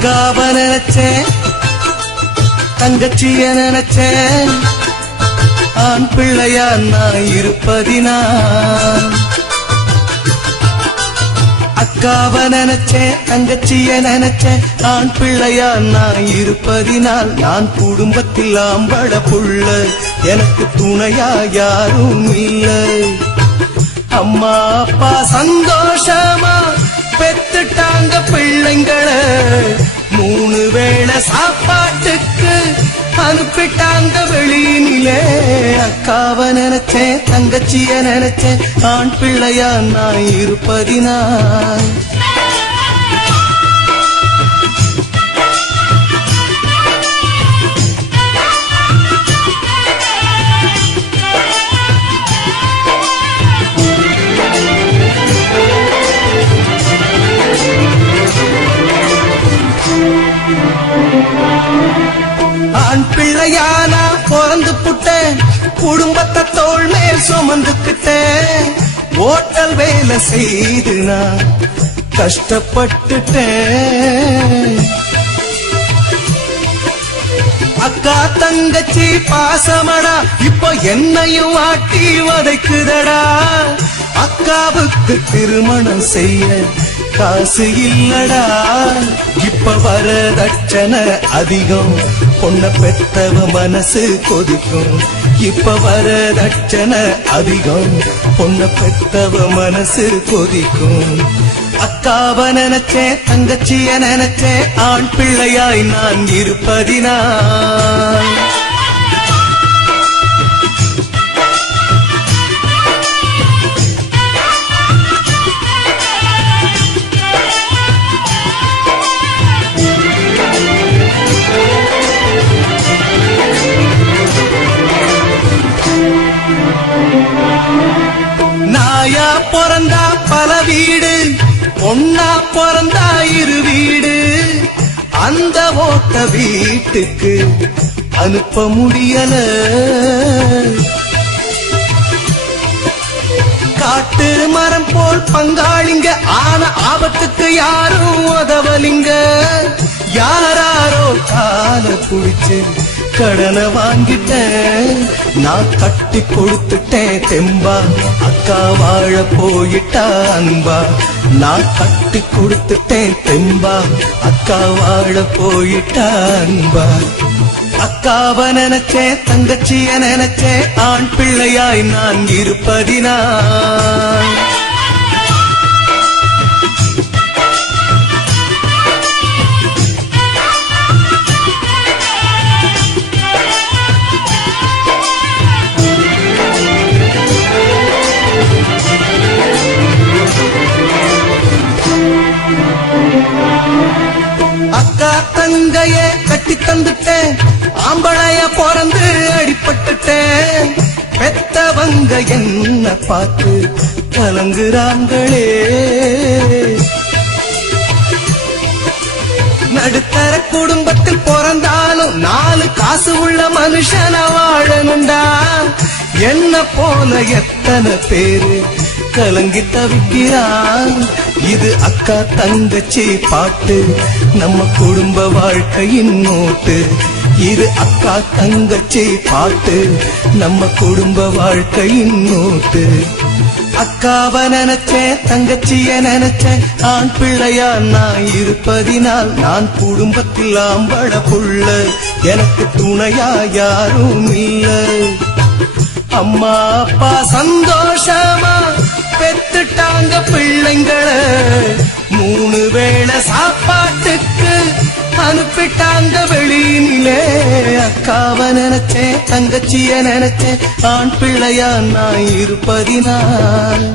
அக்காவ நினைச்சேன், தங்கச்சிய நினைச்சேன், ஆண் பிள்ளையா நான் இருப்பதினால். அக்காவ நினைச்சேன், தங்கச்சிய நினைச்சேன், ஆண் பிள்ளையா நான் இருப்பதினால். நான் குடும்பத்தில் ஆம்பள புள்ள, எனக்கு துணையா யாரும் இல்லை. அம்மா அப்பா சந்தோஷமா பெத்துட்டாங்க பிள்ளைங்களை, 3 வேளை சாப்பாட்டுக்கு அனுப்பிட்டாங்க வெளியினிலே. அக்காவ நினைச்சேன், தங்கச்சிய நினைச்சேன், ஆண் பிள்ளையா நான் இருப்பதினால். ஆண் பிள்ளையானா பிறந்து புட்டேன், குடும்பத்தை தோள் மேல் சுமந்துக்கிட்டேன். ஓட்டல் வேலை செய்து நான் கஷ்டப்பட்டுட்டேன். அக்கா தங்கச்சி பாசமடா, இப்போ என்னையும் ஆட்டி வதைக்குதடா. அக்காவுக்கு திருமணம் செய்ய காசு இல்லடா. இப்ப வரதட்சணை அதிகம், பொண்ண பெத்தவ மனசு கொதிக்கும். இப்ப வரதட்சணை அதிகம், பொண்ண பெத்தவ மனசு கொதிக்கும். அக்காவ நினைச்சேன், தங்கச்சிய நினைச்சேன், ஆண் பிள்ளையாய் நான் இருப்பதினால். நாயா பிறந்தா பல வீடு, பொண்ணா பிறந்தா 2 வீடு. அந்த ஓட்ட வீட்டுக்கு அனுப்ப முடியல. காட்டு மரம் போல் பங்காளிங்க, ஆன ஆபத்துக்கு யாரும் உதவலிங்க. யாராரோ கால புடிச்சு கடனை வாங்கிட்டேன், நான் கட்டி கொடுத்துட்டேன் தெம்பா. அக்கா வாழ போயிட்டா அன்பா, நான் கட்டி கொடுத்துட்டேன் தெம்பா. அக்கா வாழ போயிட்டா அன்பா. அக்காவ நினைச்சேன், தங்கச்சிய நினைச்சேன், ஆண் பிள்ளையாய் நான் இருப்பதினால். அக்கா தங்கைய கட்டி தந்துட்டேன், ஆம்பளைய பிறந்து அடிபட்டுட்டேன். பெத்தவங்க என்ன பார்த்து கலங்குறாங்களே. நடுத்தர குடும்பத்தில் பிறந்தாலும் 4 காசு உள்ள மனுஷன வாழணுண்டா. என்ன போல எத்தனை பேரு கலங்கி தவிக்கிறான். இது அக்கா தங்கச்சி பாட்டு, நம்ம குடும்ப வாழ்க்கையின் நோட்டு. இது அக்கா தங்கச்சி பாட்டு, நம்ம குடும்ப வாழ்க்கையின் நோட்டு. அக்காவ நினைச்சேன், தங்கச்சிய நினைச்சேன், ஆண் பிள்ளையா நான் இருப்பதினால். நான் குடும்பத்தில் ஆம்பள புள்ள, எனக்கு துணையா யாரும் இல்லை. அம்மா அப்பா சந்தோஷமா பெத்துட்டாங்க பிள்ளைங்களை, 3 வேளை சாப்பாட்டுக்கு அனுப்பிட்டாங்க வெளியினிலே. அக்காவ நினைச்சேன், தங்கச்சிய நினைச்சேன், ஆண் பிள்ளையா நான் இருப்பதினால்.